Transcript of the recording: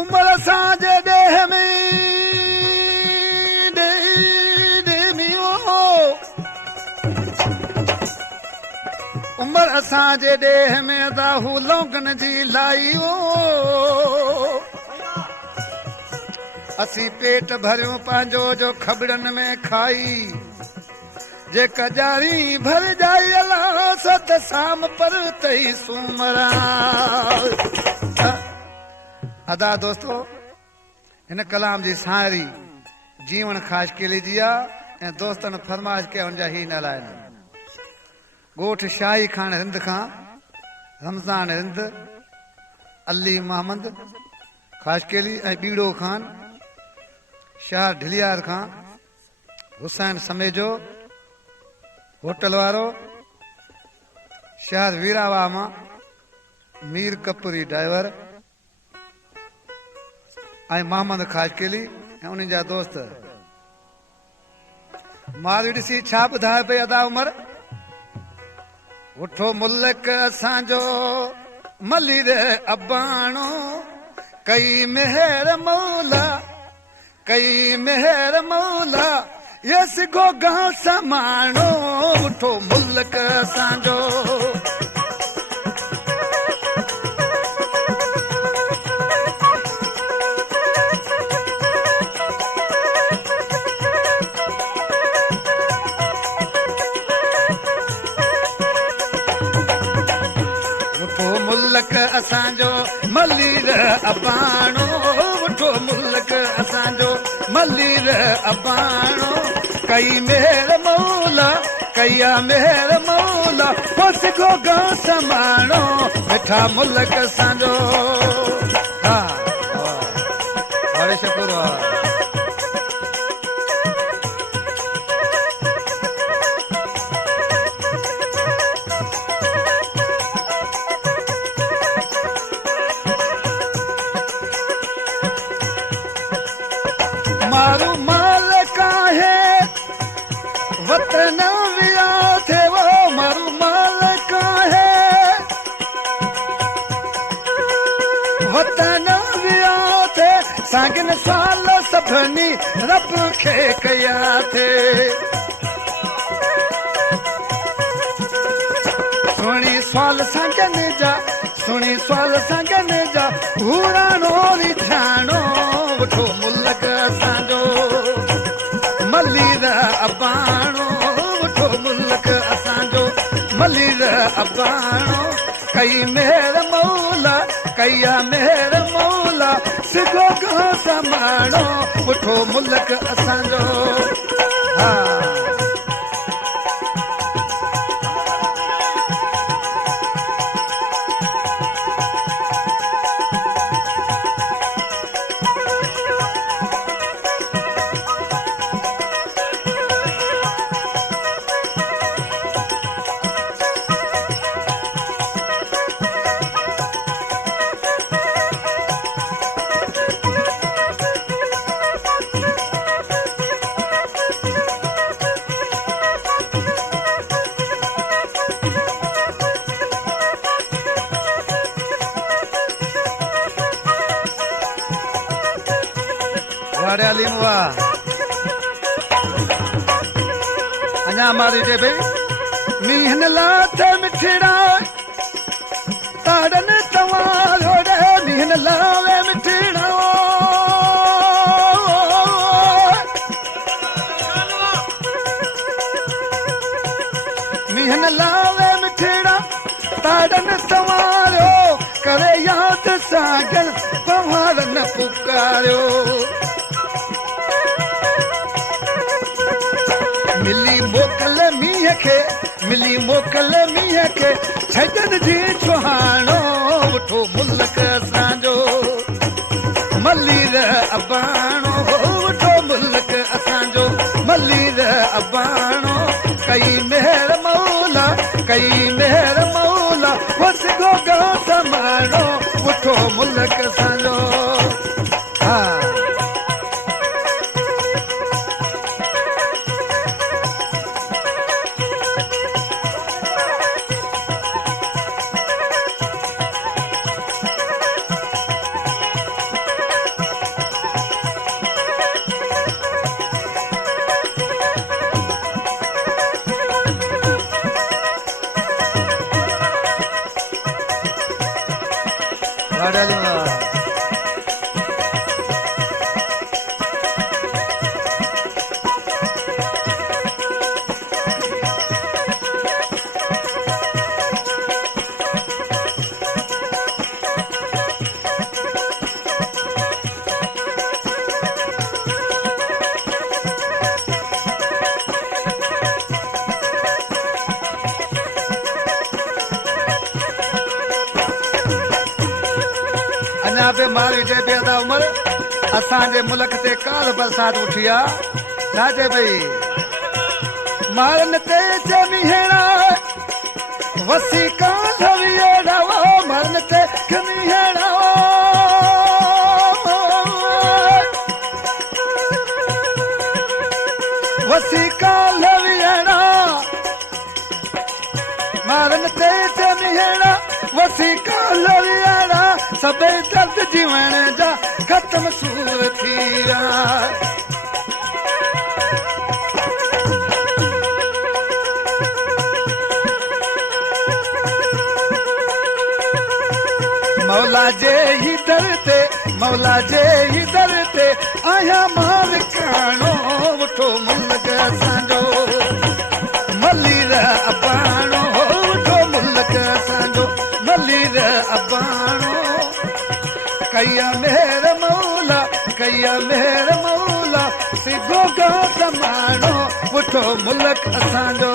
उमर असांजे ॾेह में उमर असांजे ॾेह में दाहू लौंगन जी लाइयो असीं पेट भरियूं पंहिंजो जो खबड़नि में खाई जे कजारी भर जाई अला सत साम पर तई सूमरा अदा दोस्तों हिन कलाम जी सारी जीवन ख़ास केली जी आहे ऐं दोस्तनि फरमाइश कया हुनजा ही नाला आहिनि ॻोठ शाही खान हिंद खां रमज़ान हिंद अली मोहम्मद ख़ास केली ऐं बीड़ो खान शहर ढिलियार खां हुसैन समेजो होटल वारो शहर वीरावा मां मीर कपूरी ड्राइवर ऐं मोहम्मद ख़ास केली ऐं उन्हनि जा दोस्त मारी ॾिसी छा ॿुधाए पई अदा उमर उठो मुल्क असांजो मली रे अबाणो कई मेहर मौला यस गो गांव समाणो उठो मुल्क असांजो मुल्क असांजो मलीर अबाणो उठो मुल्क असांजो मलीर अबाणो कई मेहर मौला कया मेहर मौला बस को गांव समाणो मिठा मुल्क असांजो हा हरे शुक्र मारू माल काहे वतन विया थे वो मारू माल काहे वतन विया थे सागिन साल सभनी रब खे कया थे सुनी साल संगन जा पुराणो रिझाणो उठो मुल्क असांजो मलीर अबाणो उठो मुल्क असांजो मलीर अबाणो कई मेहर मौला कया मेहर मौला सिगो गांव समाणो उठो मुल्क असांजो हा अञा मारी दे भई मीहन लाथ मिठड़ा ताड़न तवारो रे मीहन लावे मिठड़ा मीहन लावे मिठड़ा ताड़न तवारो करे याद सागन तवारन पुकारो मिली मोकल मीह खे छजन जी सुहाणो उठो मुल्क असांजो मलीर अबाणो उठो मुल्क असांजो मलीर अबाणो कई मेहर मौला कई समाणो उठो मुल्क असांजो हा मारी जे बेदा उमर असांजे मुल्क ते काल बरसात उठी आहे छा चए पई मारन ते जमीहेड़ा वसी काल वियड़ा मारन ते जमीहेड़ा वसी काल वियड़ा मारन ते जमीहेड़ा वसी काल वियड़ा सबे दर्द जीवन जा खत्म सूर थी मौला जे ही दर ते आया मार कानो उठो मुल्क असांजो मलीर अबाणो उठो मुल्क असांजो मलीर अबाणो कया मेहर मौला सिधो गा समाणो उठो मुल्क असांजो